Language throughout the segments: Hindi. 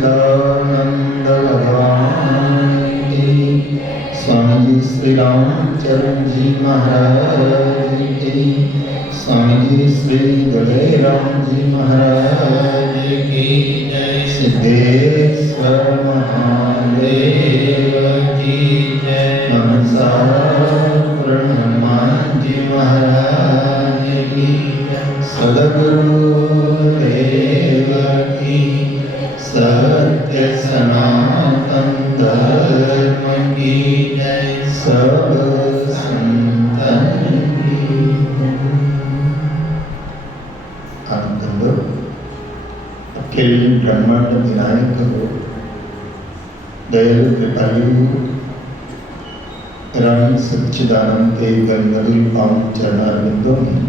सच्चिदानंद भगवान की। स्वामी जी श्री रामचरण जी महाराज की। स्वामी जी श्री दलेराम जी महाराज की जय। सिद्धेश्वर महादेव की जय। मनसा हनुमान जी महाराज की जय। सद्गुरु देव की सत्य सनातन धर्म की जय। सब संतन की आनंद। अखिल ब्रह्मांड विनायक हो, दयालु कृपालु राम सच्चिदानंद के गंगल पावन चरणारविंदों में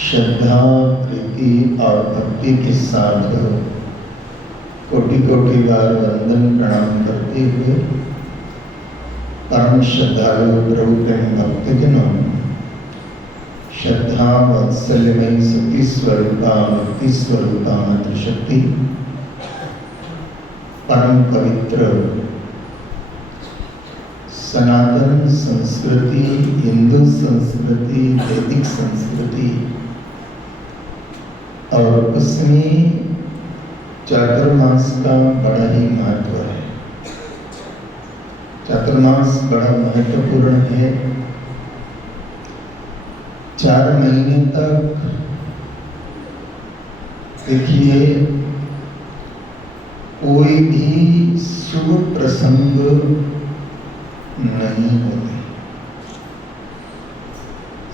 श्रद्धा, प्रीति और भक्ति के साथ कोटि कोटि बार वंदन प्रणाम करते हुए परम श्रद्धालु प्रभु प्रेम भक्तजनों, श्रद्धा वात्सल्यमयी सती स्वरूपा भक्ति स्वरूपा मातृशक्ति, परम पवित्र सनातन संस्कृति, हिंदू संस्कृति, वैदिक संस्कृति और उसमें चातुर्मास का बड़ा ही महत्व है। चातुर्मास बड़ा महत्वपूर्ण है। 4 महीने तक देखिए कोई भी शुभ प्रसंग नहीं होते।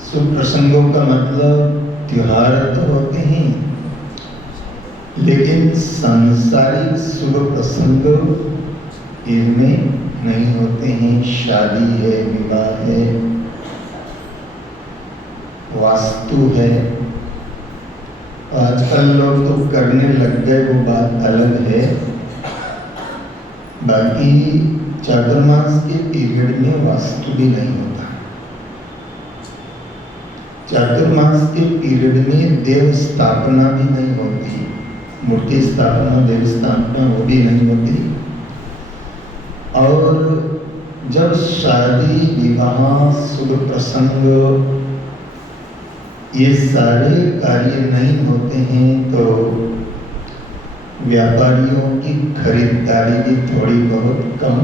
शुभ प्रसंगों का मतलब त्योहार तो होते हैं, लेकिन सांसारिक शुभ प्रसंग इनमें नहीं होते हैं। शादी है, विवाह है, वास्तु है। आजकल लोग तो करने लग गए, वो बात अलग है। बाकी चातुर्मास के पीरियड में वास्तु भी नहीं होता। चातुर्मास के पीरियड में देव स्थापना भी नहीं होती। मूर्ति स्थापना, देव स्थापना वो भी नहीं होती। और जब शादी, विवाह, शुभ प्रसंग ये सारे कार्य नहीं होते हैं तो व्यापारियों की खरीदारी भी थोड़ी बहुत कम,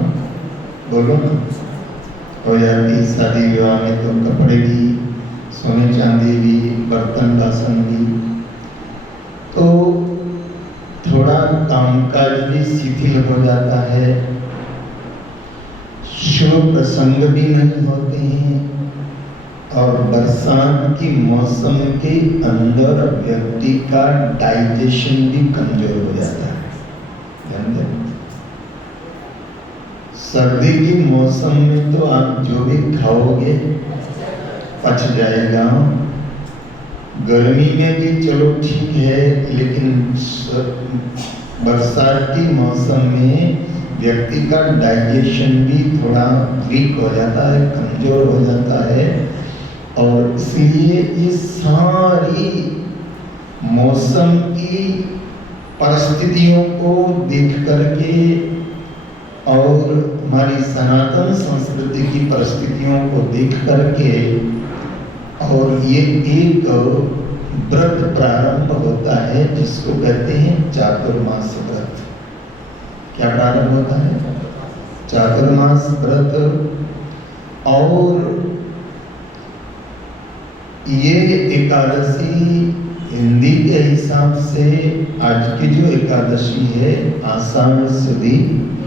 बोलो ना, हो जाती। शादी विवाह में तो कपड़े भी, सोने चांदी भी, बर्तन बासन भी, तो थोड़ा कामकाज भी शिथिल हो जाता है। शुभ प्रसंग भी नहीं होते हैं और बरसात की मौसम के अंदर व्यक्ति का डाइजेशन भी कमजोर हो जाता है। सर्दी की मौसम में तो आप जो भी खाओगे पच जाएगा। गर्मी में भी चलो ठीक है, लेकिन बरसात की मौसम में व्यक्ति का डाइजेशन भी थोड़ा वीक हो जाता है, कमजोर हो जाता है। और इसलिए ये सारी मौसम की परिस्थितियों को देख करके और हमारी सनातन संस्कृति की परिस्थितियों को देख करके और ये एक व्रत प्रारंभ होता है जिसको कहते हैं चातुर्मास व्रत। क्या प्रारंभ होता है? चातुर्मास व्रत। और ये एकादशी हिंदी के हिसाब से आज की जो एकादशी है आषाढ़ सुदी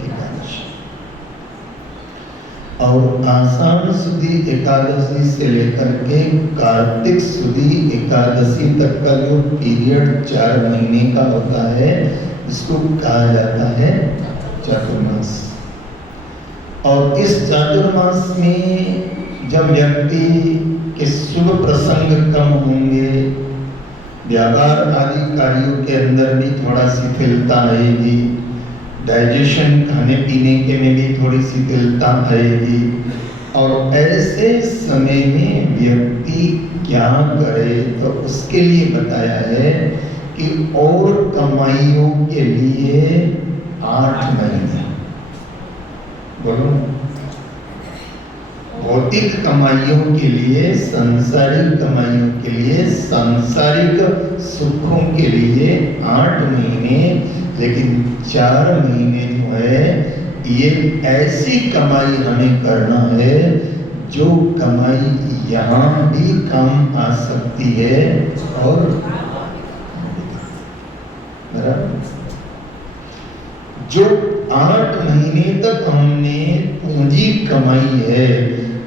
एकादशी, और आषाढ़ सुदी एकादशी से लेकर के कार्तिक सुदी एकादशी तक का जो पीरियड 4 महीने का होता है, इसको कहा जाता है चातुर्मास। और इस चातुर्मास में जब व्यक्ति के शुभ प्रसंग कम होंगे, व्यापार आदि कार्यों के अंदर भी थोड़ा शिथिलता आएगी, डाइजेशन, खाने पीने के में भी थोड़ी शिथिलता आएगी। और ऐसे समय में व्यक्ति क्या करे, तो उसके लिए बताया है कि और कमाइयों के लिए 8 महीने। बोलो, भौतिक कमाइयों के लिए, सांसारिक कमाइयों के लिए, सांसारिक सुखों के लिए 8 महीने, लेकिन 4 महीने जो है ये ऐसी कमाई हमें करना है जो कमाई यहाँ भी काम आ सकती है और जो 8 महीने तक हमने पूंजी कमाई है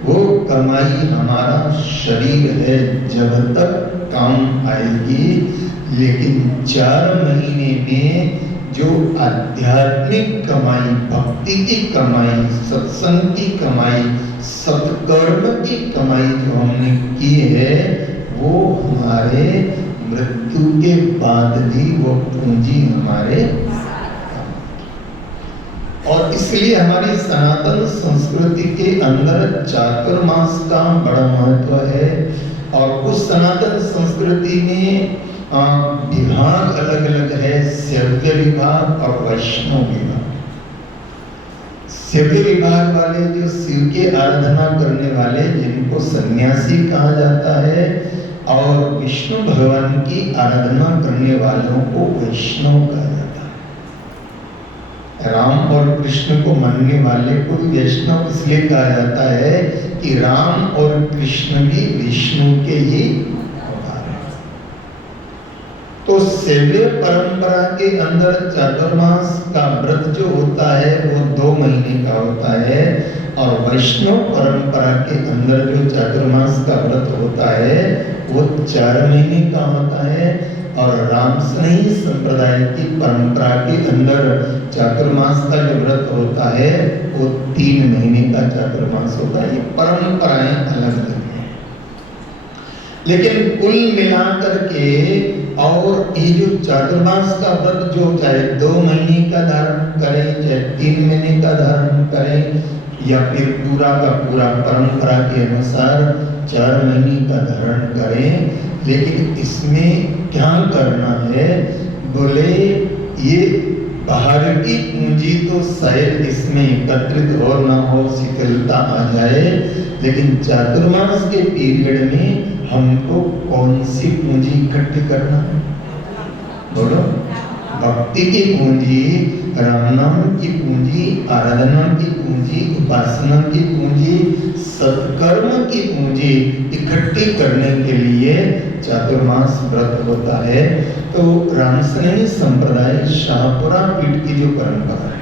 वो कमाई हमारा शरीर है, जब तक काम आएगी। लेकिन 4 महीने में जो आध्यात्मिक कमाई, भक्ति की कमाई, सत्संग की कमाई, सत्कर्म की कमाई जो हमने की है वो हमारे मृत्यु के बाद भी वो पूंजी हमारे, और इसलिए हमारी सनातन संस्कृति के अंदर चातुर्मास का बड़ा महत्व है। और उस सनातन संस्कृति में विभाग अलग अलग है, सेव्य विभाग और वैष्णव विभाग। सेव्य विभाग वाले जो शिव की आराधना करने वाले, जिनको सन्यासी कहा जाता है, और विष्णु भगवान की आराधना करने वालों को वैष्णव कहा जाता है। राम और कृष्ण को मानने वाले को वैष्णव इसलिए कहा जाता है कि राम और कृष्ण भी विष्णु के ही अवतार हैं। तो सेव्य परंपरा के अंदर चातुर्मास का व्रत जो होता है वो 2 महीने का होता है, और वैष्णव परंपरा के अंदर जो चातुर्मास का व्रत होता है वो 4 महीने का होता है। और रामस्नेही संप्रदाय की परंपरा के अंदर चातुर्मास का जो व्रत होता है वो 3 महीने का चातुर्मास होता है। ये परंपराएं अलग अलग हैं, लेकिन कुल मिलाकर के और ये जो चातुर्मास का व्रत जो चाहे 2 महीने का धारण करें, चाहे 3 महीने का धारण करें, या फिर पूरा का पूरा परंपरा के अनुसार 4 महीने का धारण करें, लेकिन इसमें क्या करना है? बोले ये बाहर की पूंजी तो शायद इसमें एकत्रित हो ना हो, शिथिलता आ जाए, लेकिन चातुर्मास के पीरियड में हमको कौन सी पूंजी इकट्ठी करना है? बोलो, भक्ति की पूंजी, राम नाम की पूंजी, आराधना की पूंजी, उपासना की पूंजी, सत्कर्म की पूंजी इकट्ठी करने के लिए चातुर्मास व्रत होता है। तो रामस्नेही संप्रदाय शाहपुरा पीठ की जो परंपरा है,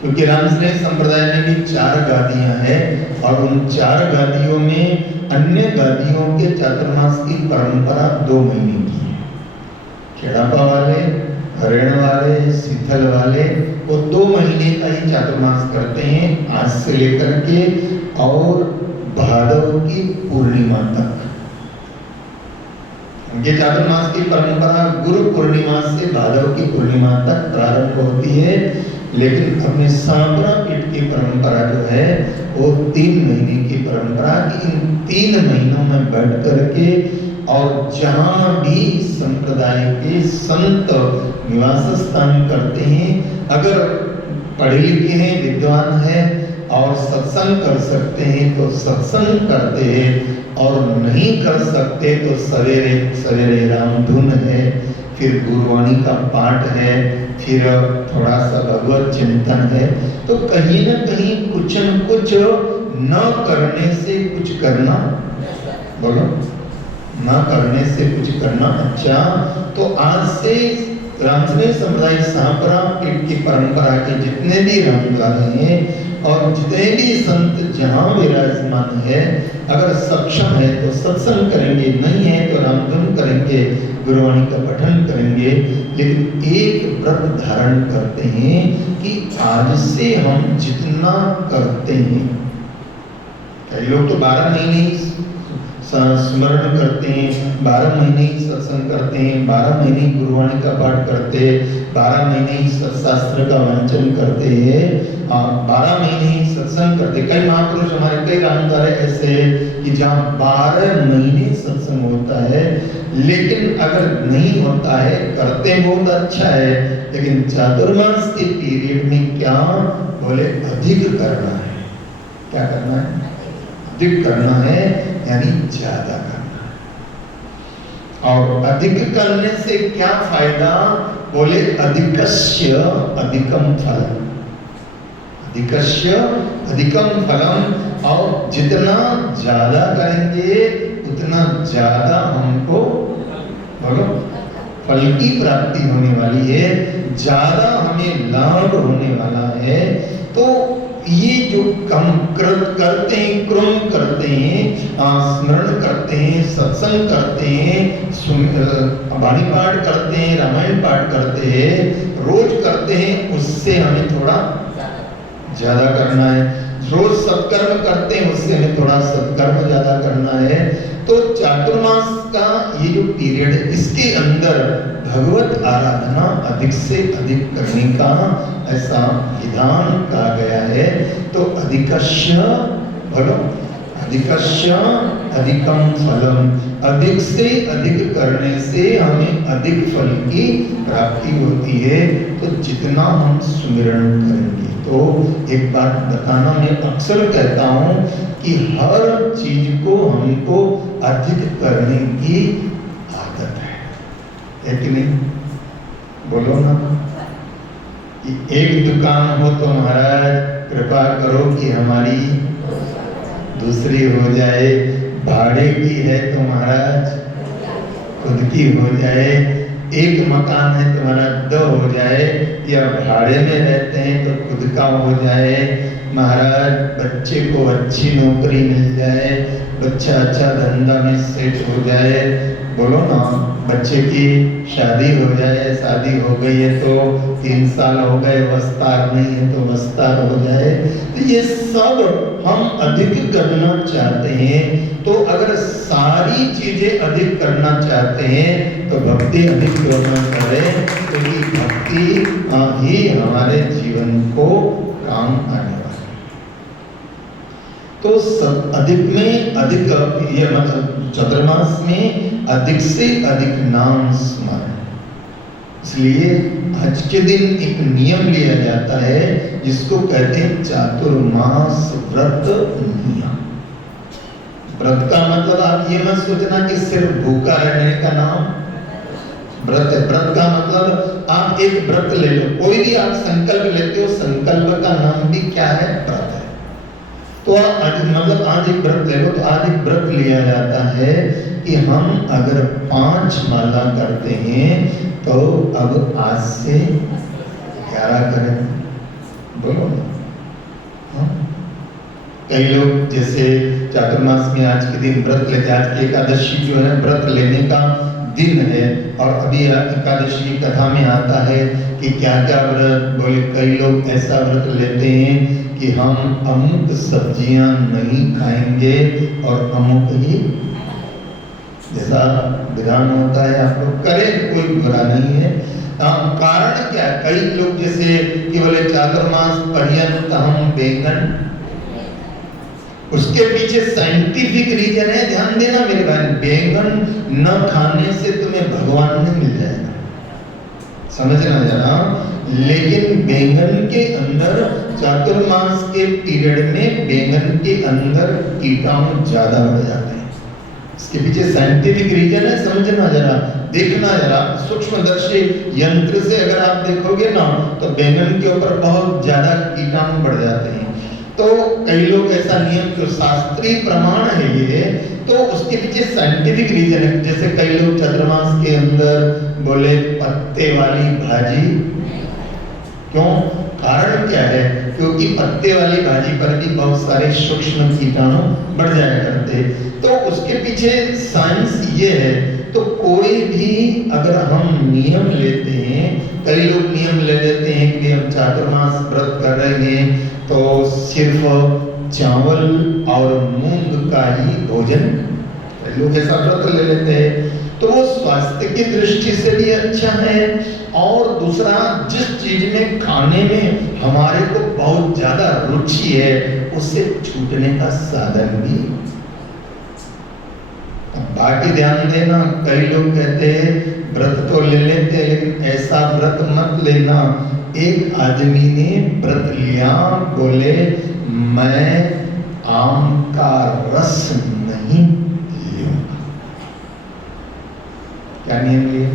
क्योंकि रामस्नेही संप्रदाय में भी 4 गादियां हैं, और उन 4 गादियों में अन्य गादियों के चातुर्मास की परंपरा 2 महीने की है। खेड़ापा वाले, हरियाणा वाले, शीतल वाले वो 2 महीने का ही चातुर्मास करते हैं, आज से लेकर के और भादव की पूर्णिमा तक। ये चातुर्मास की परंपरा गुरु पूर्णिमा से भादव की पूर्णिमा तक प्रारंभ होती है, लेकिन अपने शाहपुरा पीठ की परंपरा जो है वो 3 महीने की परंपरा की। इन 3 महीनों में बैठ करके और जहाँ भी संप्रदाय के संत निवास स्थान करते हैं, अगर पढ़े लिखे हैं, विद्वान हैं और सत्संग कर सकते हैं तो सत्संग करते हैं, और नहीं कर सकते तो सवेरे सवेरे राम धुन है, फिर गुरुवाणी का पाठ है, फिर थोड़ा सा भगवत चिंतन है। तो कहीं ना कहीं कुछ न कुछ न करने से कुछ करना, बोलो, न करने से कुछ करना अच्छा। तो आज से रामस्नेही संप्रदाय शाहपुरा पीठ की परंपरा के जितने भी रामद्वारे हैं और जितने भी संत जहाँ विराजमान है, अगर सक्षम है तो सत्संग करेंगे, नहीं है तो रामधुन करेंगे, गुरुवाणी का पठन करेंगे, लेकिन एक व्रत धारण करते हैं कि आज से हम जितना करते हैं, कई लोग तो 12 महीने स्मरण करते हैं, 12 महीने ही सत्संग करते हैं, 12 महीने ही गुरुवाणी का पाठ करते हैं, 12 महीने ही सत्शास्त्र का वांचन करते हैं, 12 महीने ही सत्संग करते। कई महापुरुष हमारे कई रामदारे ऐसे हैं कि जहाँ 12 महीने सत्संग होता है, लेकिन अगर नहीं होता है, करते बहुत अच्छा है, लेकिन चातुर्मास के पीरियड में क्या बोले अधिक करना है। क्या करना है? अधिक करना है, यानी ज्यादा करना है। और अधिक करने से क्या फायदा? बोले अधिकस्य अधिकम फलम, अधिकस्य अधिकम फलम। और जितना ज्यादा करेंगे उतना ज्यादा हमको बोलो फल की प्राप्ति होने वाली है, ज्यादा हमें लाभ होने वाला है। तो ये जो कम करते हैं, क्रम करते हैं, स्मरण करते हैं, सत्संग करते हैं, वाणी पाठ करते हैं, रामायण पाठ करते हैं, रोज करते हैं, उससे हमें थोड़ा ज्यादा करना है। रोज सत्कर्म करते हैं, उससे हमें थोड़ा सत्कर्म ज्यादा करना है। तो चातुर्मास का ये जो पीरियड है, इसके अंदर भगवत आराधना अधिक से अधिक करने का ऐसा विधान कहा गया है। तो अधिकस्य बोलो, अधिकस्य अधिकम फलम, अधिक से अधिक करने से हमें अधिक फल की प्राप्ति होती है। तो जितना हम सुमिरन करेंगे, तो एक बात बताना मैं अक्सर कहता हूँ कि हर चीज को हमको अधिक करने की आदत है कि नहीं? बोलो ना। कि एक दुकान हो तो महाराज कृपा करो कि हमारी दूसरी हो जाए, भाड़े की है तो महाराज खुद की हो जाए, एक मकान है तुम्हारा 2 हो जाए, या भाड़े में रहते हैं तो खुद का हो जाए। महाराज बच्चे को अच्छी नौकरी मिल जाए, बच्चा अच्छा धंधा में सेट हो जाए, बोलो ना, बच्चे की शादी हो जाए, शादी हो गई है तो 3 साल हो गए, वस्तार नहीं है तो वस्तार हो जाए। तो ये सब हम अधिक करना चाहते हैं। तो अगर सारी चीजें अधिक करना चाहते हैं तो भक्ति अधिक करना करें, क्योंकि भक्ति ही हमारे जीवन को काम आने वाला है। तो सब अधिक में अधिक, ये मतलब चातुर्मास में अधिक से अधिक नाम स्मरण। इसलिए आज के दिन एक नियम लिया जाता है जिसको कहते हैं चातुर्मास व्रत नियम। व्रत का मतलब आप ये मत सोचना कि सिर्फ भूखा रहने का नाम व्रत है। व्रत का मतलब आप एक व्रत ले लो, कोई भी आप संकल्प लेते हो, संकल्प का नाम भी क्या है? व्रत है। तो आज मतलब आज एक व्रत ले लो, तो आज एक व्रत लिया जाता है कि हम अगर 5 माला करते हैं तो अब आज से 11 करें। बोलो हाँ? कई लोग जैसे चातुर्मास में आज के दिन व्रत लेते हैं। आज की एकादशी जो है व्रत लेने का दिन है, और अभी एकादशी की कथा में आता है कि क्या क्या व्रत बोले। कई लोग ऐसा व्रत लेते हैं कि हम अमुक सब्जियां नहीं खाएंगे और अमुक ही, जैसा विधान होता है आप लोग करें, कोई बुरा नहीं है। कारण क्या? कई लोग जैसे कि बोले चातुर्मास पर्यंत हम बैंगन, उसके पीछे साइंटिफिक रीजन है, ध्यान देना मेरे भाई। बैंगन न खाने से तुम्हें भगवान नहीं मिल जाएगा, समझना जरा। लेकिन बैंगन के अंदर चातुर्मास के पीरियड में बैंगन के अंदर कीटाणु ज्यादा बढ़ जाते हैं। इसके पीछे साइंटिफिक रीजन है, समझना जरा, देखना जरा। सूक्ष्मदर्शी यंत्र से अगर आप देखोगे ना तो बैंगन के ऊपर बहुत ज्यादा कीटाणु बढ़ जाते हैं। तो कई लोग ऐसा नियम, जो शास्त्रीय प्रमाण है ये, तो उसके पीछे साइंटिफिक रीजन है। जैसे कई लोग चातुर्मास के अंदर बोले पत्ते वाली भाजी, क्यों? कारण क्या है? क्योंकि पत्ते वाली भाजी पर भी बहुत सारे सूक्ष्म कीटाणु बढ़ जाया करते। तो उसके पीछे साइंस ये है। तो कोई भी अगर हम नियम लेते हैं, कई लोग नियम ले लेते हैं कि हम चातुर्मास व्रत कर रहे हैं तो सिर्फ चावल और मूंग का ही भोजन कई लोग ऐसा व्रत ले लेते हैं, तो वो स्वास्थ्य की दृष्टि से भी अच्छा है, और दूसरा जिस चीज में खाने में हमारे को बहुत ज्यादा रुचि है उससे छूटने का साधन भी। बाकी ध्यान देना, कई लोग कहते हैं व्रत तो ले लेते हैं लेकिन ऐसा व्रत मत लेना। एक आदमी ने व्रत लिया, बोले मैं आम का रस नहीं लूंगा। क्या नियम लिया?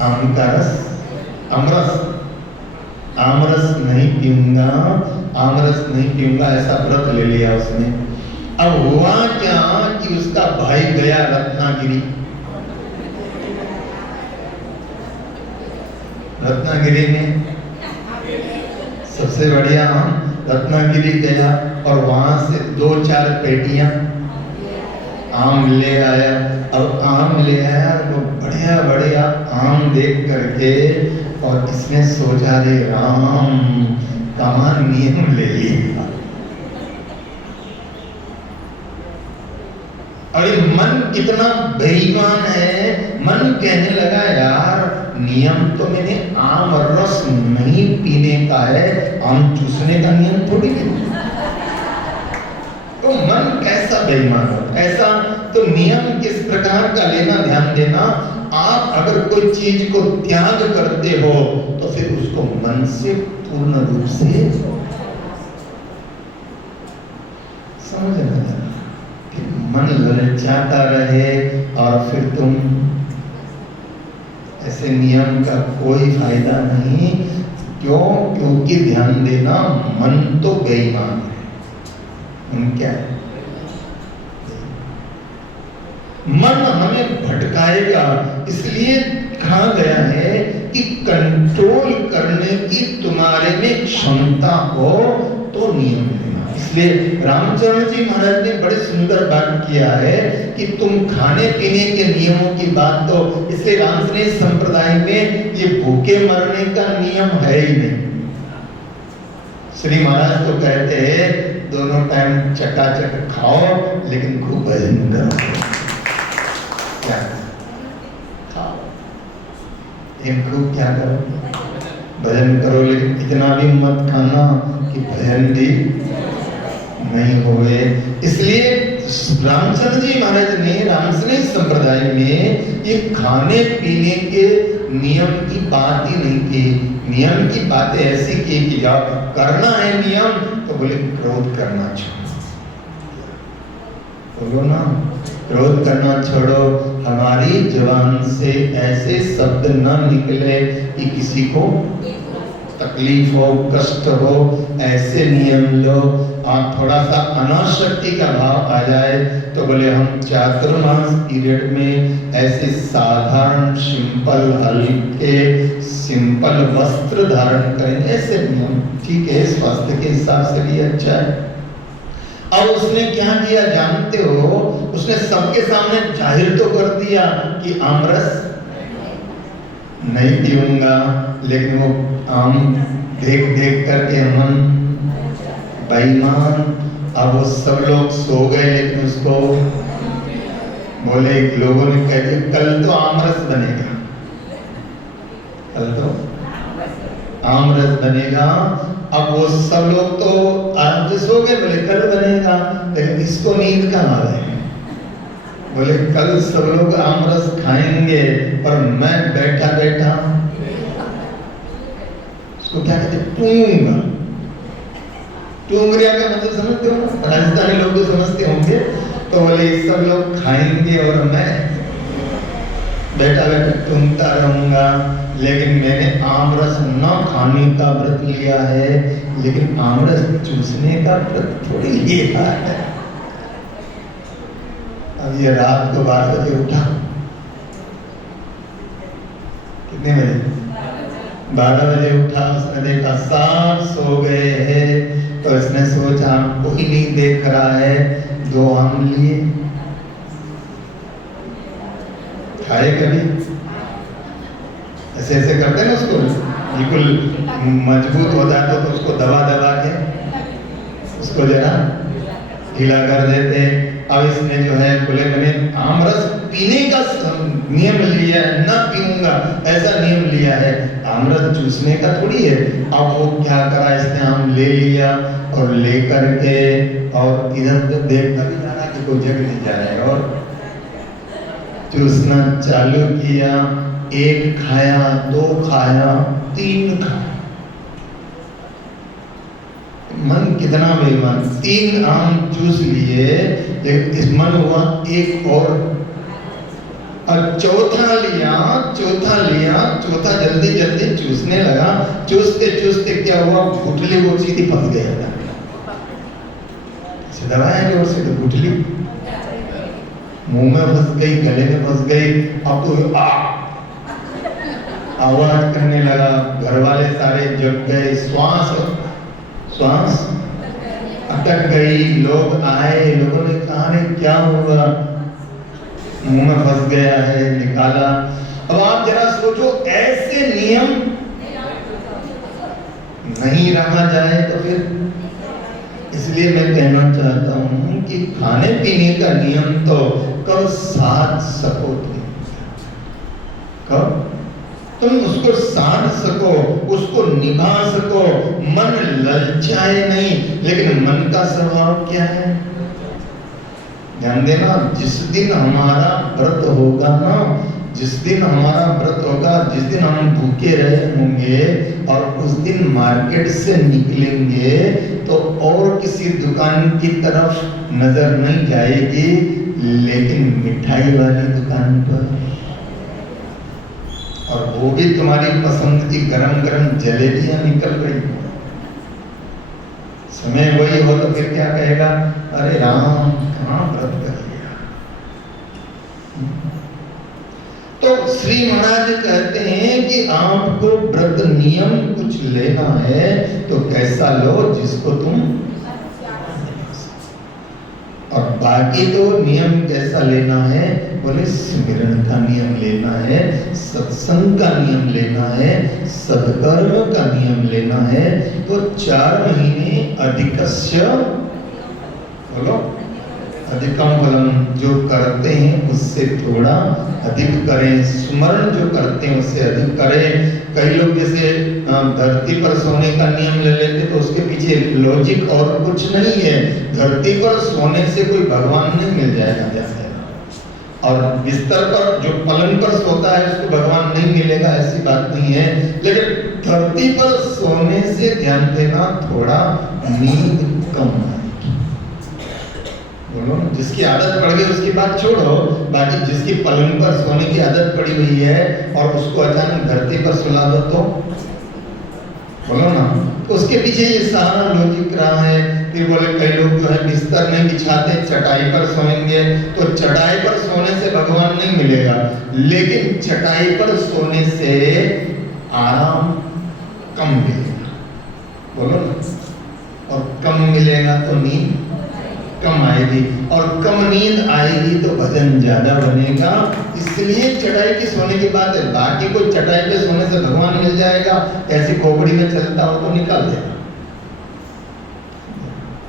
आम का रस, आमरस, आमरस नहीं पीऊंगा, आमरस नहीं पीऊंगा, ऐसा व्रत ले लिया उसने। अब हुआ क्या कि उसका भाई गया रत्नागिरी, रत्नागिरी में सबसे बढ़िया रत्नागिरी गया और वहां से 2-4 पेटियां आम ले आया। अब आम ले आया वो बढ़िया बढ़िया आम देख करके, और इसने सोचा रे राम कहाँ नियम ले लिया। और ये मन कितना बेईमान है, मन कहने लगा यार नियम तो मैंने आम रस नहीं पीने का है, आम चूसने का नियम थोड़ी है। तो मन कैसा बेईमान हो, ऐसा तो नियम किस प्रकार का लेना, ध्यान देना। आप अगर कोई चीज को त्याग करते हो तो फिर उसको मन से पूर्ण रूप से समझना कि मन ललचाता रहे और फिर तुम ऐसे नियम का कोई फायदा नहीं। क्यों? क्योंकि ध्यान देना मन तो बेईमान है। क्या है? मन हमें भटकाएगा, इसलिए कहा गया है कि कंट्रोल करने की तुम्हारे में क्षमता हो तो नियम लेना। इसलिए रामचरण जी महाराज ने बड़े सुंदर बात किया है कि तुम खाने पीने के नियमों की बात, तो इसलिए रामचरण संप्रदाय में ये भूखे मरने का नियम है ही नहीं। श्री महाराज तो कहते हैं दोनों टाइम चकाचक खाओ लेकिन खूब भजन करो। क्या खाओ, खूब क्या करो, भजन करो, लेकिन इतना भी मत खाना कि भजन भी नहीं होवे। इसलिए रामचंद्र जी महाराज ने रामचंद्र संप्रदाय में ये खाने पीने के नियम की बात ही नहीं की। नियम की बातें ऐसी की कि जब करना है नियम तो बोले क्रोध करना छोड़ो, बोलो ना क्रोध करना छोड़ो। हमारी जुबान से ऐसे शब्द न निकले कि किसी को तकलीफ हो, कष्ट हो, ऐसे नियम लो। आप थोड़ा सा अनाशक्ति का भाव आ जाए तो बोले हम चातुर्मास पीरियड में ऐसे साधारण सिंपल हल्के सिंपल वस्त्र धारण करें, ऐसे नियम ठीक है, स्वास्थ्य के हिसाब से भी अच्छा है। अब उसने क्या किया जानते हो? उसने सबके सामने जाहिर तो कर दिया कि आमरस नहीं पीऊंगा, लेकिन वो आम देख देख करके मन बेईमान। अब वो सब लोग सो गए, लेकिन उसको बोले, लोगों ने कह दिया कल तो आमरस बनेगा, कल तो आमरस बनेगा। अब वो सब लोग तो आराम से सो गए, बोले कल बनेगा, लेकिन इसको नींद का मार है। बोले कल सब लोग आमरस खाएंगे और मैं बैठा बैठा उसको क्या कहते टूंगा। टूंगरिया का मतलब समझते हो? राजस्थानी लोग तो समझते होंगे। तो बोले सब लोग खाएंगे और मैं बैठा बैठा टूंगता रहूंगा, लेकिन मैंने आमरस न खाने का व्रत लिया है, लेकिन आमरस चूसने का व्रत थोड़ी लिया है। अब ये रात को 12 बजे उठा, कितने बजे? 12 बजे उठा, उसने देखा सब सो गए हैं, तो इसने सोचा कोई नहीं देख रहा है, 2 आम लिए, खाए कभी ऐसे ऐसे करते ना, उसको बिल्कुल मजबूत हो जाता तो उसको दबा दबा के उसको जरा ढीला कर देते। अब इसने जो है बोले मैंने आमरस पीने का नियम लिया है, ना पीऊंगा ऐसा नियम लिया है, आमरस चूसने का थोड़ी है। अब वो क्या करा, इसने आम ले लिया और लेकर के और इधर उधर देखता भी जा रहा कि कोई जग नहीं जा रहा है, और चूसना चालू किया। एक खाया, दो खाया, तीन खाया। मन कितना बेईमान, 3 आम चूस लिए, लेकिन इस मन हुआ एक और चौथा लिया, चौथा जल्दी जल्दी चूसने लगा। चूसते चूसते क्या हुआ, गुठली वो सीधी फंस गया। दबाया जोर से तो गुठली मुंह में फंस गई, गले में फंस गई। अब तो आवाज करने लगा, घर वाले सारे जग गए, श्वास अटक गई। लोग आए, लोगों ने कहा रे क्या हुआ, मुंह में फंस गया है, निकाला। अब आप जरा सोचो, ऐसे नियम नहीं रखा जाए तो फिर। इसलिए मैं कहना चाहता हूं कि खाने पीने का नियम तो कब साध सको तुम, कब तुम उसको साध सको, उसको निभा सको, मन ललचाए नहीं। लेकिन मन का स्वभाव क्या है, ध्यान देना, जिस दिन हमारा व्रत होगा ना, जिस दिन हमारा व्रत होगा, जिस दिन हम भूखे रहे होंगे और उस दिन मार्केट से निकलेंगे तो और किसी दुकान की तरफ नजर नहीं जाएगी, लेकिन मिठाई वाली दुकान पर, और वो भी तुम्हारी पसंद की गरम गरम जलेबियां निकल रही। समय वही हो तो फिर क्या कहेगा, अरे राम कहाँ व्रत कर लिया। तो श्री महाराज कहते हैं कि आपको व्रत नियम कुछ लेना है तो कैसा लो जिसको तुम, और बाकी तो नियम कैसा लेना है, बोले स्मरण का नियम लेना है, सत्संग का नियम लेना है, सद्कर्म का नियम लेना है। तो 4 महीने अधिकस्य, बोलो अधिकम फलम, जो करते हैं उससे थोड़ा अधिक करें, स्मरण जो करते हैं उससे अधिक करें। कई लोग जैसे धरती पर सोने का नियम ले लेते तो उसके पीछे लॉजिक और कुछ नहीं है। धरती पर सोने से कोई भगवान नहीं मिल जाएगा जैसे, और बिस्तर पर जो पलंग पर सोता है उसको भगवान नहीं मिलेगा, ऐसी बात नहीं है। लेकिन धरती पर सोने से ध्यान देना, थोड़ा नींद कम है। बोलो, जिसकी आदत पड़ गई उसकी बात छोड़ो, बाकी जिसकी पलंग पर सोने की आदत पड़ी हुई है और उसको अचानक धरती पर सुला दो तो बोलो ना, तो उसके पीछे ये सारा लॉजिक रहा है। फिर बोले कई लोग जो है बिस्तर नहीं बिछाते, चटाई पर सोएंगे, तो चटाई पर सोने से भगवान नहीं मिलेगा, लेकिन चटाई पर सोने से आराम कम मिलेगा। बोलो ना, और कम मिलेगा तो नींद कम आएगी, और कम नींद आएगी तो भजन ज्यादा बनेगा। इसलिए चटाई की सोने की बात है। बाकी कोई चटाई पे सोने से भगवान मिल जाएगा, ऐसी खोपड़ी में चलता हो तो निकाल देगा।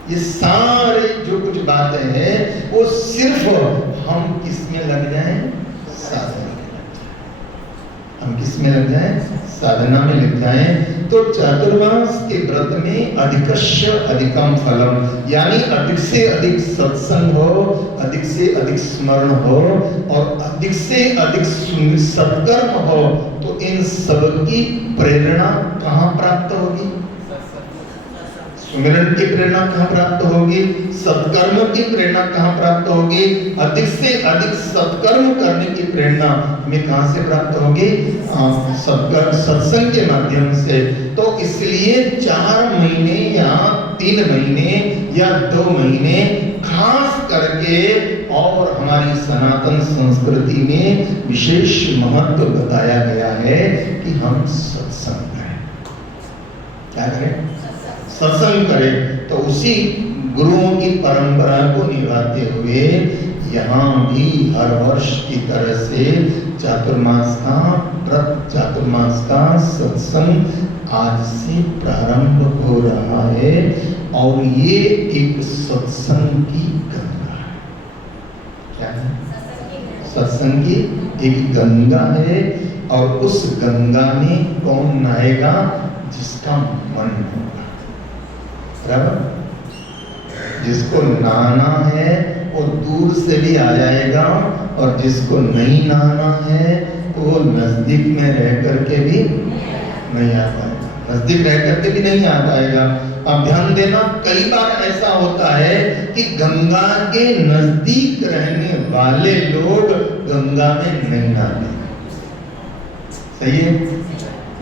ये सारे जो कुछ बातें हैं वो सिर्फ हम किसमें लग जाएं, साधना में लग जाएं। हम किसमें लग जाएं, साधना में लग जाएं। तो चातुर्मास के व्रत में अधिकस्य अधिकम फलम, यानी अधिक से अधिक सत्संग हो, अधिक से अधिक स्मरण हो, और अधिक से अधिक सत्कर्म हो। तो इन सब की प्रेरणा कहाँ प्राप्त होगी, सुमिरन की प्रेरणा कहाँ प्राप्त होगी, सत्कर्म की प्रेरणा कहाँ प्राप्त होगी, अधिक से अधिक सत्कर्म करने की प्रेरणा में कहाँ से प्राप्त होगी, सत्संग के माध्यम से। तो इसलिए 4 महीने या 3 महीने या 2 महीने खास करके, और हमारी सनातन संस्कृति में विशेष महत्व बताया गया है कि हम सत्संग करें। क्या करें, सत्संग करें। तो उसी गुरुओं की परंपरा को निभाते हुए यहाँ भी हर वर्ष की तरह से चातुर्मास का व्रत, चातुर्मास का सत्संग आज से प्रारंभ हो रहा है। और ये एक सत्संग की गंगा है। है? सत्संग की एक गंगा है, और उस गंगा में कौन नहाएगा? जिसका मन होगा। बराबर? जिसको नहाना है वो दूर से भी आ जाएगा, और जिसको नहीं नहाना है तो वो नजदीक में रह करके भी नहीं आ पाएगा, नजदीक रह करके भी नहीं आ पाएगा। आप ध्यान देना, कई बार ऐसा होता है कि गंगा के नजदीक रहने वाले लोग गंगा में नहीं नहाते। सही है?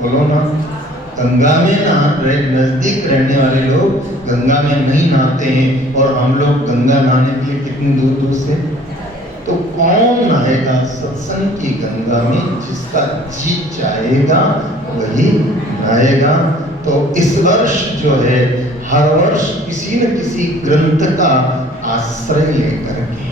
बोलो ना। गंगा में नजदीक रहने वाले लोग गंगा में नहीं नहाते हैं, और हम लोग गंगा नहाने के लिए कितनी दूर दूर से। तो कौन नहाएगा सत्संग की गंगा में? जिसका जी चाहेगा वही नहाएगा। तो इस वर्ष जो है, हर वर्ष किसी न किसी ग्रंथ का आश्रय लेकर के,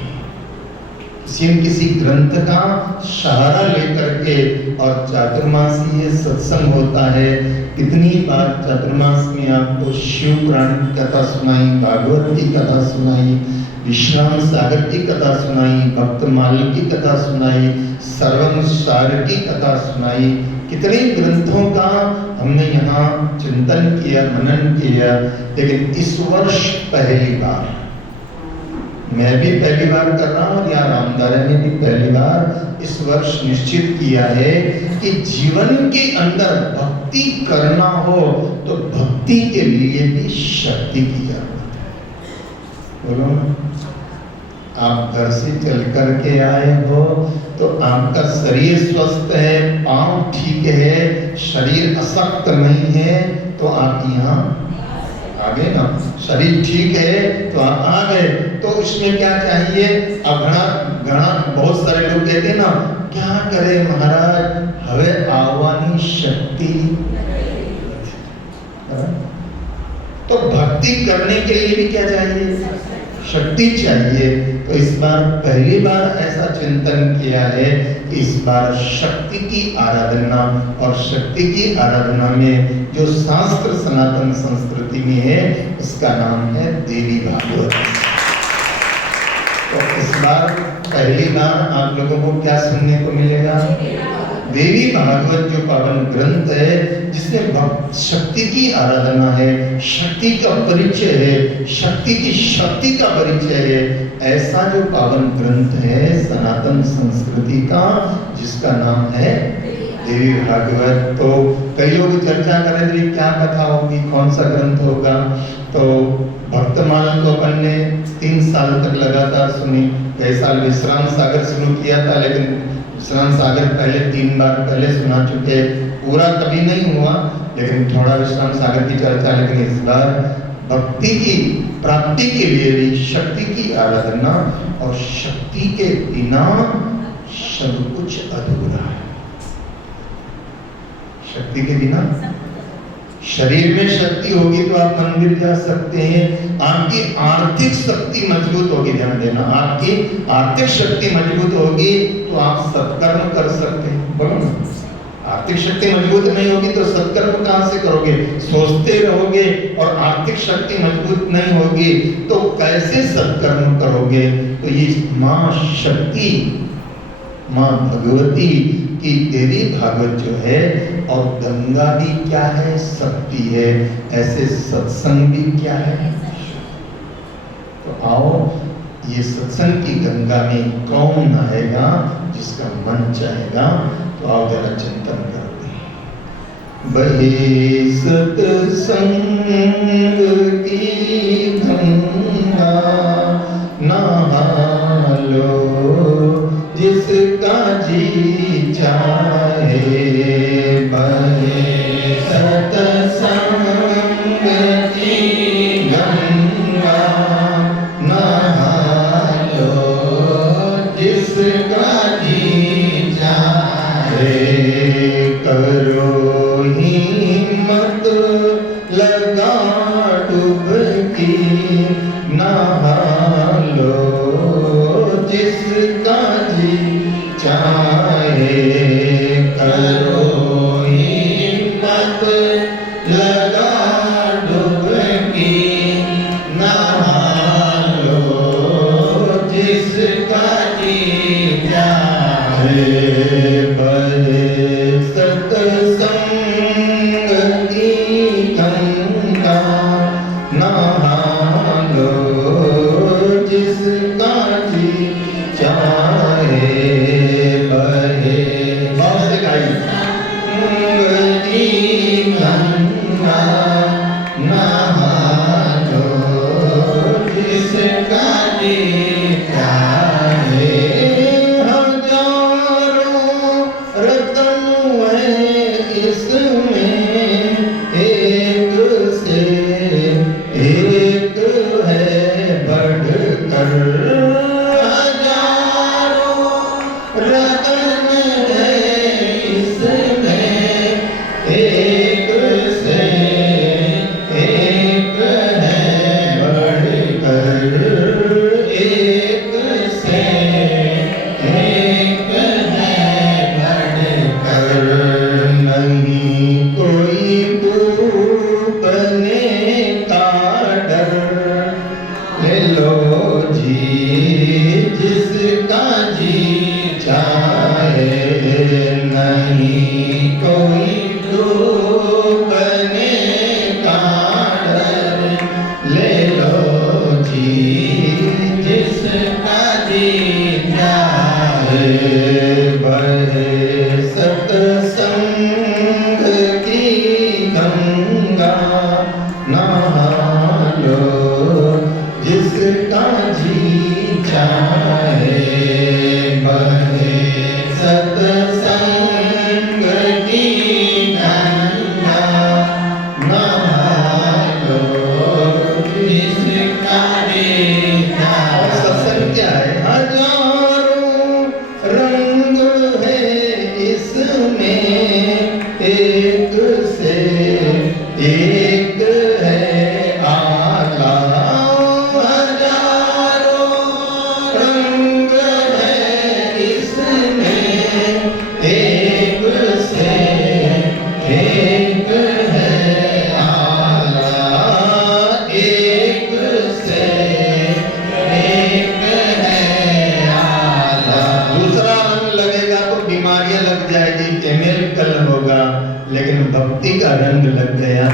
किसी न किसी ग्रंथ का सहारा लेकर के, और चातुर्मासी सत्संग होता है। कितनी बार चातुर्मास में आपको शिव पुराण की कथा सुनाई, भागवत की कथा सुनाई, विश्राम सागर की कथा सुनाई, भक्तमाल की कथा सुनाई, सर्वम सार की कथा सुनाई। कितने ग्रंथों का हमने यहाँ चिंतन किया, मनन किया। लेकिन इस वर्ष पहली बार, मैं भी पहली बार कर रहा हूँ, या रामदारा ने भी पहली बार इस वर्ष निश्चित किया है कि जीवन के अंदर भक्ति करना हो तो भक्ति के लिए भी शक्ति की जरूरत है। बोलो ना। आप घर से चल करके आए हो तो आपका शरीर स्वस्थ है, पांव ठीक है, शरीर अशक्त नहीं है, तो आप यहाँ आ गए ना। शरीर ठीक है तो आप आ गए। तो इसमें क्या चाहिए? अब घना बहुत सारे लोग कहते हैं ना, क्या करे महाराज, हवे आवानी शक्ति। तो भक्ति करने के लिए भी क्या चाहिए? शक्ति चाहिए। तो इस बार पहली बार ऐसा चिंतन किया है कि इस बार शक्ति की आराधना, और शक्ति की आराधना में जो शास्त्र सनातन संस्कृति में है उसका नाम है देवी भागवत। तो इस बार पहली बार आप लोगों को क्या सुनने को मिलेगा? देवी भागवत जो पावन ग्रंथ है, जिसमें शक्ति की आराधना है, शक्ति का परिचय है, शक्ति की शक्ति का परिचय है। ऐसा जो पावन ग्रंथ है सनातन संस्कृति का, जिसका नाम है देवी भागवत। तो कई लोग चर्चा कर रहे थे क्या कथा होगी, कौन सा ग्रंथ होगा। तो भक्तमाल को अपन ने 3 साल तक लगातार सुनी। कई साल विश्राम सागर शुरू किया था, लेकिन विश्राम सागर पहले 3 बार पहले सुना चुके, पूरा कभी नहीं हुआ, लेकिन थोड़ा विश्राम सागर की चर्चा। लेकिन इस बार भक्ति की प्राप्ति के लिए भी शक्ति की आराधना, और शक्ति के बिना सब कुछ अधूरा है। शक्ति के बिना, शरीर में शक्ति होगी तो आप मंदिर जा सकते हैं, आपकी आर्थिक शक्ति मजबूत होगी। ध्यान देना, आपकी आर्थिक शक्ति मजबूत होगी तो आप सत्कर्म कर सकते हैं। बोलो ना। आर्थिक शक्ति मजबूत नहीं होगी तो सत्कर्म कहां से करोगे? सोचते रहोगे, और आर्थिक शक्ति मजबूत नहीं होगी तो कैसे सत्कर्म करोगे? तो ये माँ शक्ति, माँ भगवती की देवी भागवत जो है, और गंगा भी क्या है? शक्ति है। ऐसे सत्संग भी क्या है? तो आओ, ये सत्संग की गंगा में कौन नहाएगा? जिसका मन चाहेगा। तो आओ जरा चिंतन करते हैं। बहे सत्संग की गंगा, नहा लो जिसका जी चाहे। बहे सत्संग की गंगा, नहा लो जिसका जी चाहे। करो हिम्मत लगा डुबकी, नहा लो जिसका जी चाहे। करो हिम्मत लगा डुबकी, नहा लो जिसका जी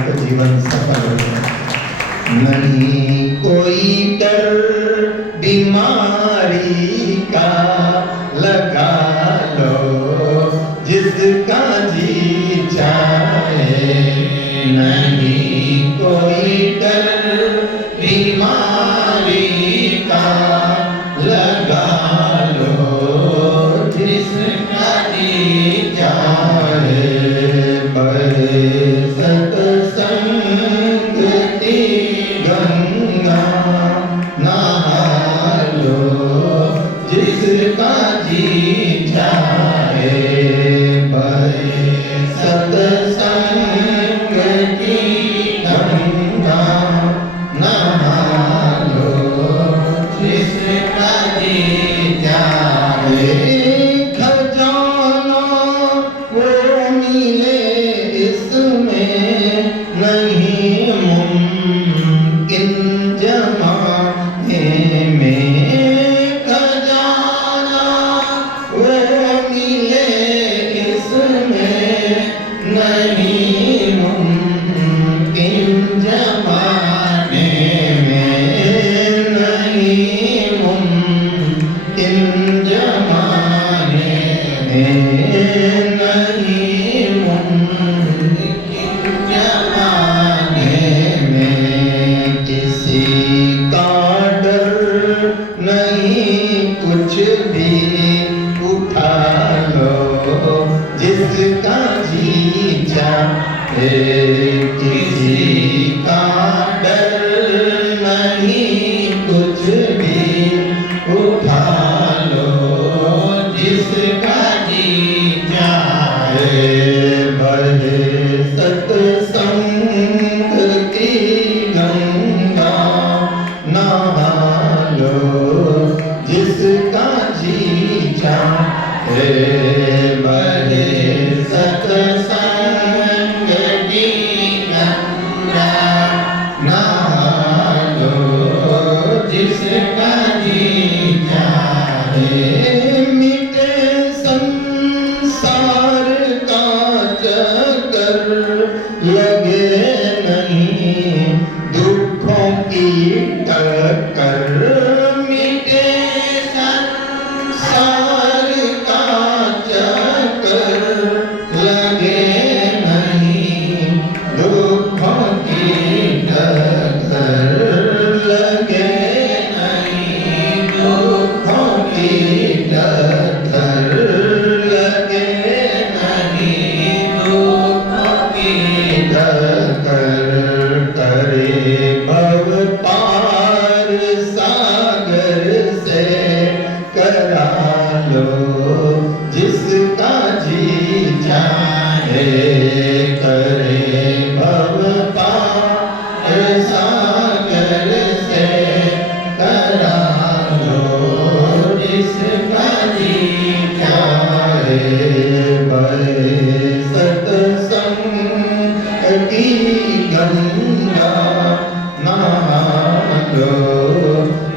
आपका जीवन सफल हो जाए। नहीं कोई डर बीमारी का, लगा लो जिसका जी चाहे। नहीं कोई डर बीमारी का, लगा लो जिसका जी चाहे। बहे सत्संग की गंगा, नहा लो जिसका जी चाहे। बहे सत्संग की गंगा, नहा लो जिसका जी चाहे। खजाना वो मिले इसमें नहीं मुमकिन जमाने में। खजाना वो मिले इसमें नहीं मुमकिन जमाने में। नहीं मुमकिन जमाने में। नहीं मुमकिन जमाने में। किसी का डर नहीं कुछ भी उठा लो जिसका जी चाहे। किसी का डर नहीं कुछ भी उठा लो जिसका जी चाहे। बहे सत्संग की गंगा, नहा लो जिसका जी चाहे। बहे सत्संग की गंगा, नहा लो जिसका जी चाहे। मिटे संसार का चक्कर, लगे नहीं दुखों की टक्कर। मिटे संसार का चक्कर, लगे नहीं दुखों की टक्कर। लगे नहीं दुखों की टक्कर। लगे नहीं दुखों की टक्कर। करे भव पार सागर से, करा लो जिसका जी चाहे। करे भव पार सागर से, करा लो जिसका जी चाहे। बहे सत्संग की गंगा, नहा लो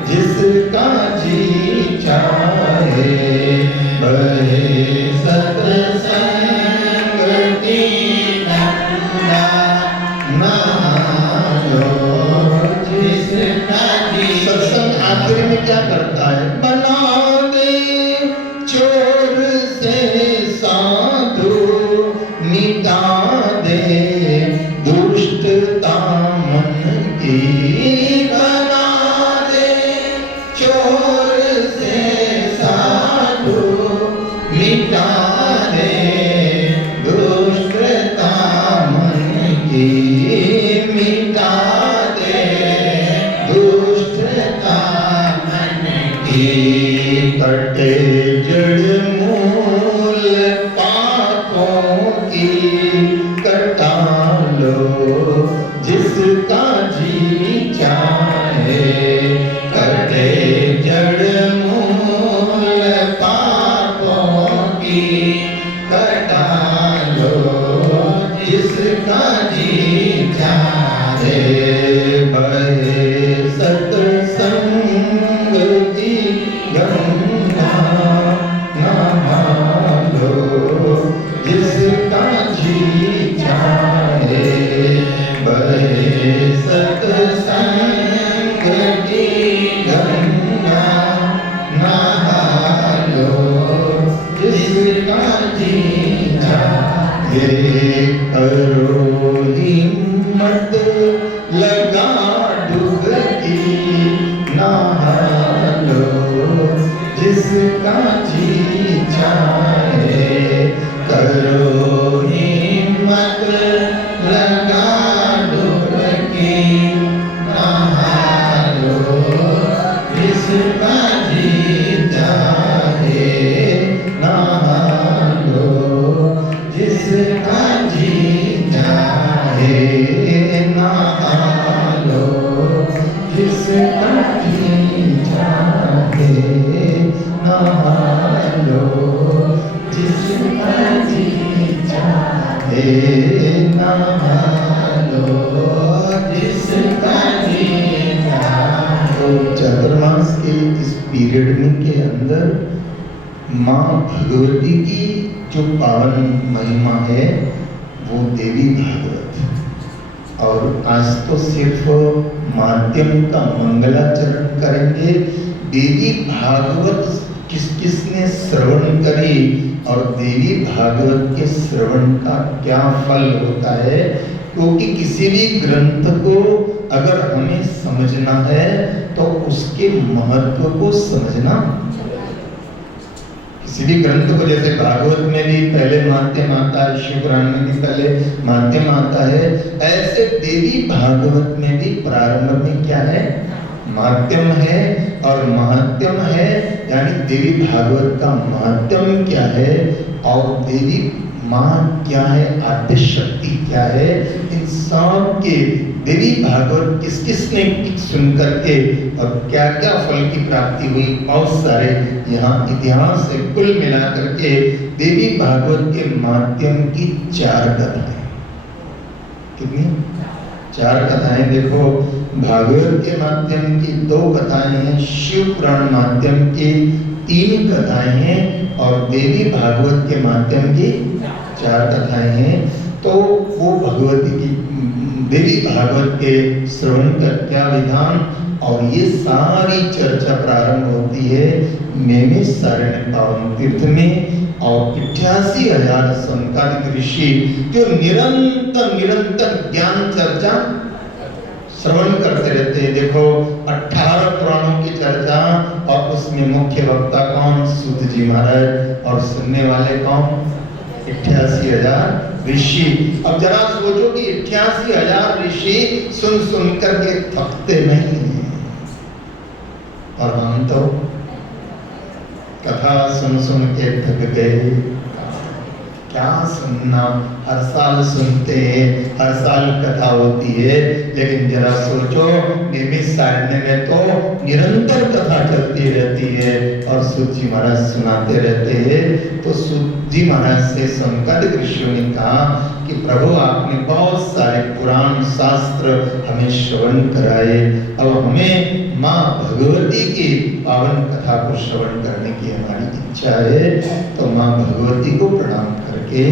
जिसका जी चाहे। बहे सत्संग की गंगा, नहा लो जिसका जी। सत्संग आखिर में क्या करता है? बना दे चोर से साधु, मिटा दे दुष्टता मन की। बना दे चोर से साधु, मिटा दे दुष्टता मन की। मिटा दे दुष्टता मन की। कटे जड़ मूल पापों की, कटा लो जिसका जी चाहे। कटे जड़ मूल पापों की, कटा लो जिसका जी चाहे। बहे सत्संग की गंगा, नहा लो जिसका जी चाहे। पीरियड में के अंदर माँ भगवती की जो पावन महिमा है वो देवी भागवत। और आज तो सिर्फ माध्यम का मंगलाचरण करेंगे। देवी भागवत किस किसने श्रवण करी और देवी भागवत के श्रवण का क्या फल होता है, क्योंकि किसी भी ग्रंथ को अगर हमें समझना है तो उसके महत्व को समझना। किसी भी ग्रंथ को, जैसे भागवत में भी पहले माध्यम आता है, शिव पुराण में भी पहले माध्यम आता है, ऐसे देवी भागवत में भी प्रारंभ में क्या है, माध्यम है और महात्यम है। यानी देवी भागवत का माध्यम क्या है और देवी माँ क्या है, आद्य शक्ति क्या है, इन सब के देवी भागवत किस किसने सुन करके और क्या क्या फल की प्राप्ति हुई, बहुत सारे यहाँ इतिहास से कुल मिला करके देवी भागवत के माध्यम की 4 कथाएं। कितनी? 4 कथाएं। देखो, भागवत के माध्यम की 2 कथाएं हैं, शिव पुराण माध्यम की 3 कथाएं हैं और देवी भागवत के माध्यम की 4 कथाएं हैं। तो वो भगवती की देवी भागवत के श्रवण का क्या विधान, और ये सारी चर्चा प्रारंभ होती है नैमिषारण्य पावन तीर्थ में। और 88,000 संकादिक ऋषि जो निरंतर ज्ञान चर्चा श्रवण करते रहते हैं। देखो, 18 पुराणों की चर्चा और उसमें मुख्य वक्ता कौन, सूत जी महाराज, और सुनने वाले कौन, 88,000 ऋषि। अब जरा सोचो कि 88,000 ऋषि सुन करके थकते नहीं हैं, और हम तो कथा सुन के थक गए। क्या सुनना, हर साल सुनते हैं, हर साल कथा होती है, लेकिन जरा सोचो नैमिषारण्य में तो निरंतर कथा चलती रहती है और सूत जी महाराज सुनाते रहते हैं। तो सूत जी महाराज से संकादिक ऋषियों ने कहा कि प्रभु, आपने बहुत सारे पुराण शास्त्र हमें श्रवण कराए, अब हमें माँ भगवती की पावन कथा को श्रवण करने की हमारी इच्छा है। तो माँ भगवती को प्रणाम करके,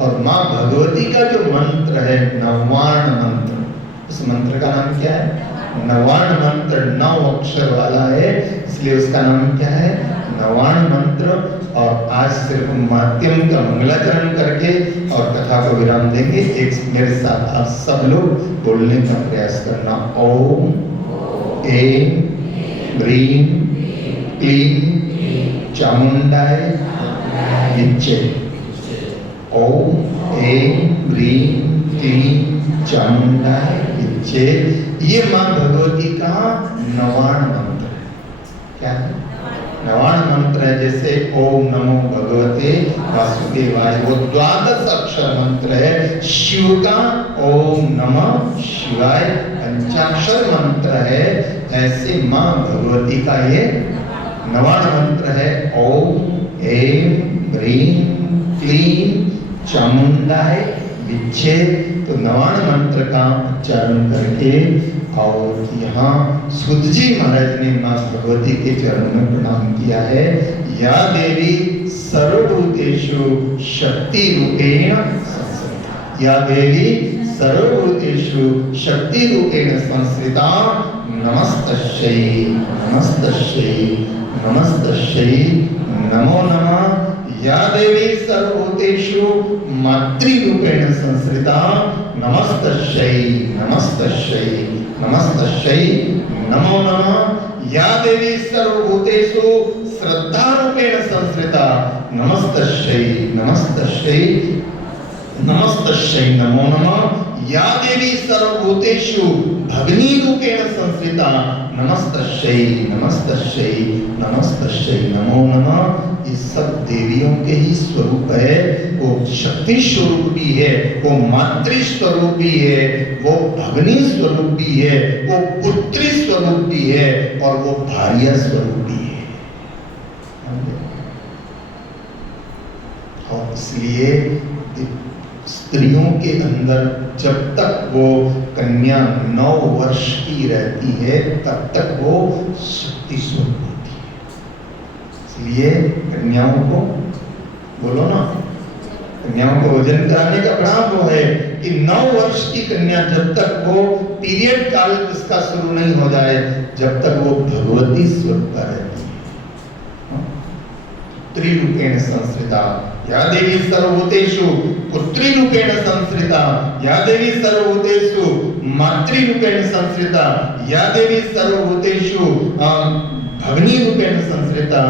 और माँ भगवती का जो मंत्र है नवाण मंत्र, उस मंत्र का नाम क्या है, नवाण मंत्र, 9 अक्षर वाला है, इसलिए उसका नाम क्या है, नवाण मंत्र। और आज सिर्फ माध्यम का मंगलाचरण करके और कथा को विराम देंगे। एक मेरे साथ आप सब लोग बोलने का प्रयास करना, ओम ऐं ह्रीं क्लीं चामुंडाय विच्चे। ओम ऐं ह्रीं क्लीं चामुंडाय विच्चे। ये माँ भगवती का नवाण मंत्र है। क्या है? नवाण मंत्र है। जैसे ओम नमो भगवते वासुदेवाय, वो 12 अक्षर मंत्र है। शिव का ओम नमः शिवाय पंचाक्षर मंत्र है। ऐसे माँ भगवती का ये नवाण मंत्र है, ओम ऐं ह्रीं क्लीं चामुंडाय विच्चे। तो नवाण मंत्र का उच्चारण करके, और यहाँ सूत जी महाराज ने माँ भगवती के चरणों में प्रणाम किया है। या देवी सर्वभूतेषु शक्ति रूपेण संस्थिता, या देवी सर्वभूतेषु शक्ति रूपेण संस्थिता, नमस्तस्यै नमस्तस्यै नमस्तस्यै नमो नमः। या देवी सर्वभूतेषु मातृरूपेण संस्थिता, नमस्तस्यै नमस्तस्यै नमस्तस्यै नमो नमः। या देवी सर्वभूतेषु श्रद्धारूपेण संस्थिता, नमस्तस्यै नमस्तस्यै नमस्तस्यै नमो नमः। या देवी सर्वभूतेषु भगिनी रूपेण संस्थिता, नमस्तस्यै नमस्तस्यै नमस्तस्यै नमो नमः। ये सब देवियों के ही स्वरूप है। वो शक्ति स्वरूप भी है, वो मातृ स्वरूप भी है, वो भगिनी स्वरूप भी है, वो पुत्री स्वरूप भी है, और वो भार्या स्वरूप भी है। और इसलिए स्त्रियों के अंदर जब तक वो कन्या 9 वर्ष की रहती है, तब तक वो शक्ति स्वरूप होती है। इसलिए कन्याओं को, बोलो ना, कन्याओं को भोजन कराने का बड़ा वो है कि 9 वर्ष की कन्या जब तक वो पीरियड काल इसका शुरू नहीं हो जाए, जब तक वो भगवती स्वरूप रहती है। पुत्री रूपेण संस्कृता या देवी सर्वभूतेषु, पुत्री रूपेण संस्कृता या देवी सर्वभूतेषु, मातृ रूपेण संस्कृता या देवी सर्वभूतेषु, भगनी रूपेण संस्कृता,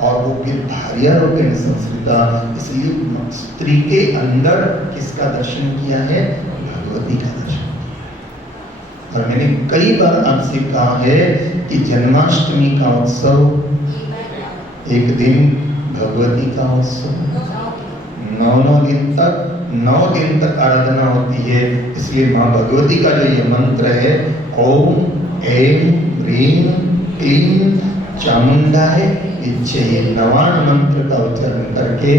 और वो फिर भार्या रूपेण संस्कृता। इसलिए स्त्री के अंदर किसका दर्शन किया है? भगवती का दर्शन किया। और मैंने कई बार आपसे कहा है कि जन्माष्टमी का उत्सव एक दिन, भगवती का उत्सव 9 दिन तक आराधना होती है। इसलिए माँ भगवती का जो ये मंत्र है, ओम ऐं ह्रीं क्लीं चामुंडाय इच्छे, 9 मंत्र का उच्चारण करके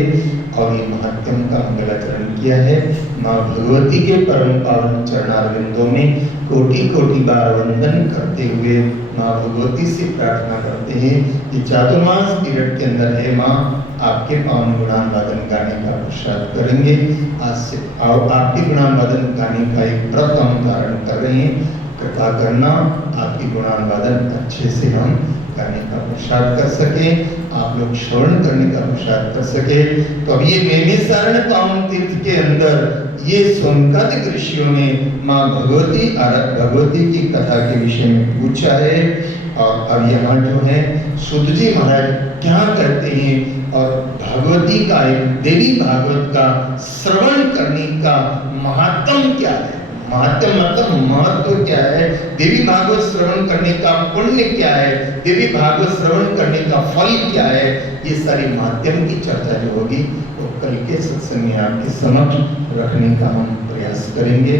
और ये महात्म का मंगलाचरण किया है। माँ भगवती के परम पावन चरणारविंदों में कोटि कोटि बार वंदन करते हुए माँ भगवती से प्रार्थना करते हैं कि चातुर्मास पीरियड के अंदर है माँ, आपके पावन गुणान वादन गाने का प्रसाद करेंगे। आज से आपके गुणान वादन गाने का एक व्रत हम धारण कर रहे हैं। कृपा करना, आपकी गुणान वादन अच्छे से हम गाने का प्रसाद कर सके, आप लोग श्रवण करने का प्रसाद कर सके। तो अब ये नैमिषारण्य पावन तीर्थ के अंदर ये सोनकादिक ऋषियों ने माँ भगवती की कथा के विषय में पूछा है। और अब यहाँ जो है सुध जी महाराज क्या कहते हैं और भगवती का, देवी भागवत का श्रवण करने का महात्म क्या है, महात्म मतलब महत्व क्या है, देवी भागवत श्रवण करने का पुण्य क्या है, देवी भागवत श्रवण करने का फल क्या है, ये सारी माध्यम की चर्चा जो होगी वो कल के सत्संग में आपके समक्ष रखने का हम प्रयास करेंगे।